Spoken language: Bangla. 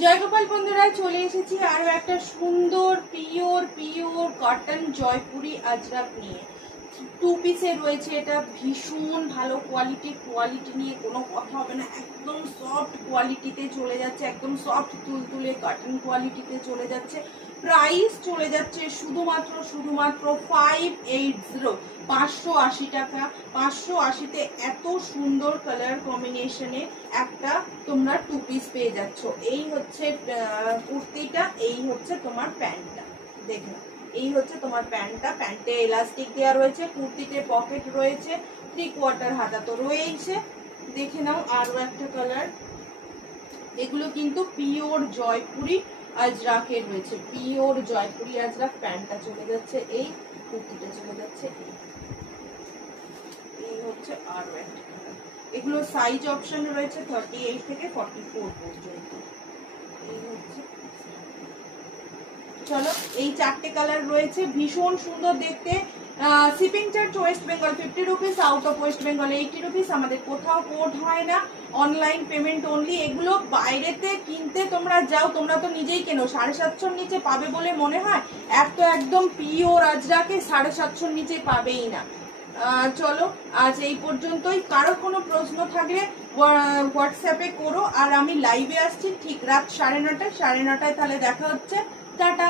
জয়গোপাল বন্ধুরা, চলে এসেছি আরো একটা সুন্দর পিওর কটন জয়পুরি আজরাক নিয়ে। 2 পিসে রয়েছে। এটা ভীষণ ভালো কোয়ালিটি নিয়ে কোনো কথা হবে না। একদম সফট কোয়ালিটিতে চলে যাচ্ছে, একদম সফট তুলতুলে কটন কোয়ালিটিতে চলে যাচ্ছে। প্রাইস চলে যাচ্ছে শুধুমাত্র 580 টাকা। 580-তে এত সুন্দর কালার কম্বিনেশনে একটা তোমরা 2 পিস পেয়ে যাচ্ছ। এই হচ্ছে কুর্তিটা, এই হচ্ছে তোমার প্যান্টটা। দেখো, এই হচ্ছে তোমার প্যান্টটা। প্যান্টে এলাস্টিক দেওয়া রয়েছে, কুর্তিতে পকেট রয়েছে, 3/4 হাতা তো রয়েছে। দেখে নাও আরো একটা কালার। এগুলো কিন্তু পিওর জয়পুরি আজরাকের রয়েছে। পিওর জয়পুরি আজরাক। প্যান্টটা চলে যাচ্ছে এই, কুর্তিটা চলে যাচ্ছে এই হচ্ছে আরো একটা কালার। এগুলো সাইজ অপশন রয়েছে 38 থেকে 44 পর্যন্ত। এই হচ্ছে, চলো এই 4টে কালার রয়েছে, ভীষণ সুন্দর দেখতে। Shipping charge West Bengal 50 rupees, out of West Bengal 80 rupees. আমাদের কোথাও কোড হয় না, অনলাইন পেমেন্ট অনলি। এগুলো বাইরেতে কিনতে তোমরা যাও, তোমরা তো নিজেই কেনো, 750-র নিচে পাবে বলে মনে হয়? একদম পিওর আজরাকে 750-র নিচে পাবেই না। চলো আজ এই পর্যন্তই। কারো কোনো প্রশ্ন থাকলে হোয়াটসঅ্যাপে করো। আর আমি লাইভে আসছি ঠিক রাত 9:30। 9:30 তাহলে দেখা হচ্ছে। টাটা।